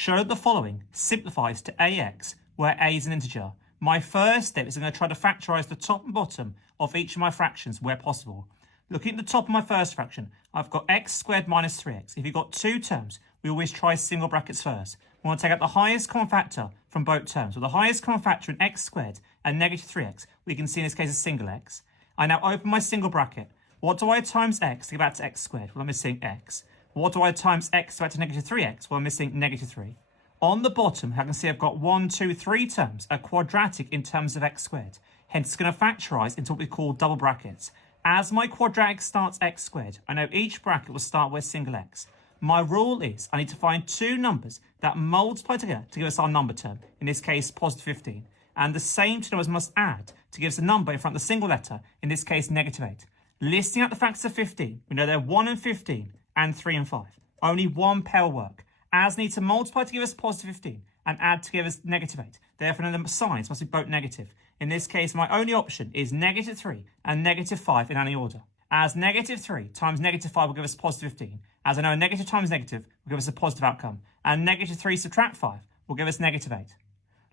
Show that the following simplifies to ax, where a is an integer. My first step is I'm going to try to factorise the top and bottom of each of my fractions where possible. Looking at the top of my first fraction, I've got x squared minus 3x. If you've got two terms, we always try single brackets first. We want to take out the highest common factor from both terms. Well, the highest common factor in x squared and negative 3x, we can see in this case as single x. I now open my single bracket. What do I times x to get back to x squared? Well, I'm missing x. What do I times x to get to negative 3x? Well, I'm missing negative 3. On the bottom, I can see I've got 1, 2, 3 terms, a quadratic in terms of x squared. Hence, it's going to factorise into what we call double brackets. As my quadratic starts x squared, I know each bracket will start with single x. My rule is I need to find two numbers that multiply together to give us our number term, in this case, positive 15. And the same two numbers must add to give us a number in front of the single letter, in this case, negative 8. Listing out the factors of 15, we know they're 1 and 15 and 3 and 5. Only one pair will work. As need to multiply to give us positive 15 and add to give us negative 8. Therefore, the signs must be both negative. In this case, my only option is negative 3 and negative 5 in any order. As negative 3 times negative 5 will give us positive 15. As I know, a negative times negative will give us a positive outcome. And negative 3 subtract 5 will give us negative 8.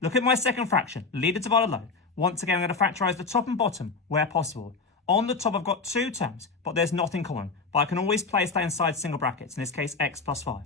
Look at my second fraction, leader divided alone. Once again, I'm going to factorise the top and bottom where possible. On the top, I've got two terms, but there's nothing common. But I can always place that inside single brackets, in this case, x plus 5.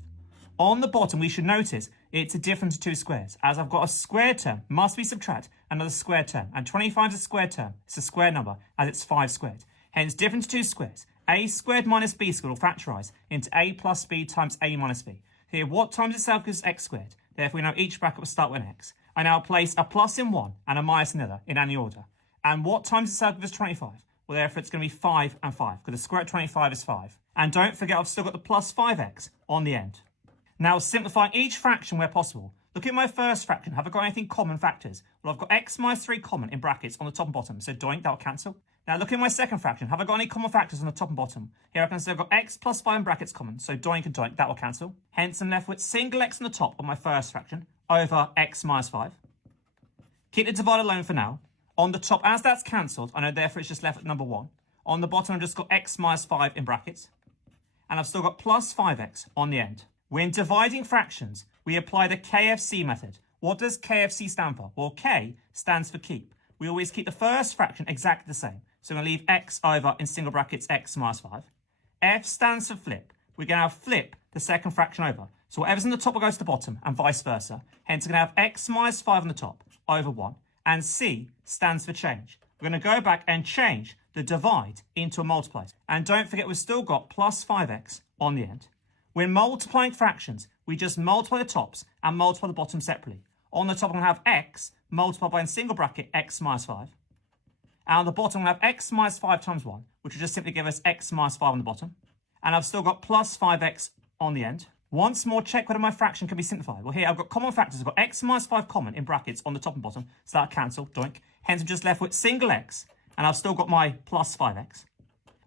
On the bottom, we should notice it's a difference of two squares. As I've got a square term, must be subtract another square term. And 25 is a square term. It's a square number, as it's 5 squared. Hence, difference of two squares. A squared minus b squared will factorise into a plus b times a minus b. Here, what times itself gives x squared. Therefore, we know each bracket will start with an x. I now place a plus in one and a minus in the other, in any order. And what times itself gives 25? Well, therefore, it's going to be 5 and 5, because the square root of 25 is 5. And don't forget, I've still got the plus 5x on the end. Now, simplifying each fraction where possible. Look at my first fraction. Have I got anything common factors? Well, I've got x minus 3 common in brackets on the top and bottom. So doink, that'll cancel. Now, look at my second fraction. Have I got any common factors on the top and bottom? Here I can say I've got x plus 5 in brackets common. So doink and doink, that will cancel. Hence, I'm left with single x on the top of my first fraction over x minus 5. Keep the divided alone for now. On the top, as that's cancelled, I know therefore it's just left at number 1. On the bottom, I've just got x minus 5 in brackets. And I've still got plus 5x on the end. When dividing fractions, we apply the KFC method. What does KFC stand for? Well, K stands for keep. We always keep the first fraction exactly the same. So we're going to leave x over in single brackets x minus 5. F stands for flip. We're going to have flip the second fraction over. So whatever's in the top will go to the bottom and vice versa. Hence, we're going to have x minus 5 on the top over 1. And C stands for change. We're going to go back and change the divide into a multiply. And don't forget, we've still got plus 5x on the end. When multiplying fractions, we just multiply the tops and multiply the bottom separately. On the top, I'm going to have x multiplied by in single bracket x minus 5. And on the bottom, I'm going to have x minus 5 times 1, which will just simply give us x minus 5 on the bottom. And I've still got plus 5x on the end. Once more, check whether my fraction can be simplified. Well, here I've got common factors. I've got x minus 5 common in brackets on the top and bottom. So that'll cancel, doink. Hence, I'm just left with single x, and I've still got my plus 5x.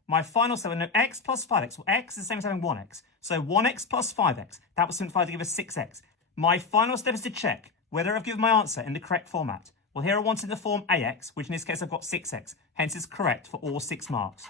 My final step, I know x plus 5x. Well, x is the same as having 1x. So 1x plus 5x, that will simplify to give us 6x. My final step is to check whether I've given my answer in the correct format. Well, here I wanted the form ax, which in this case I've got 6x. Hence, it's correct for all 6 marks.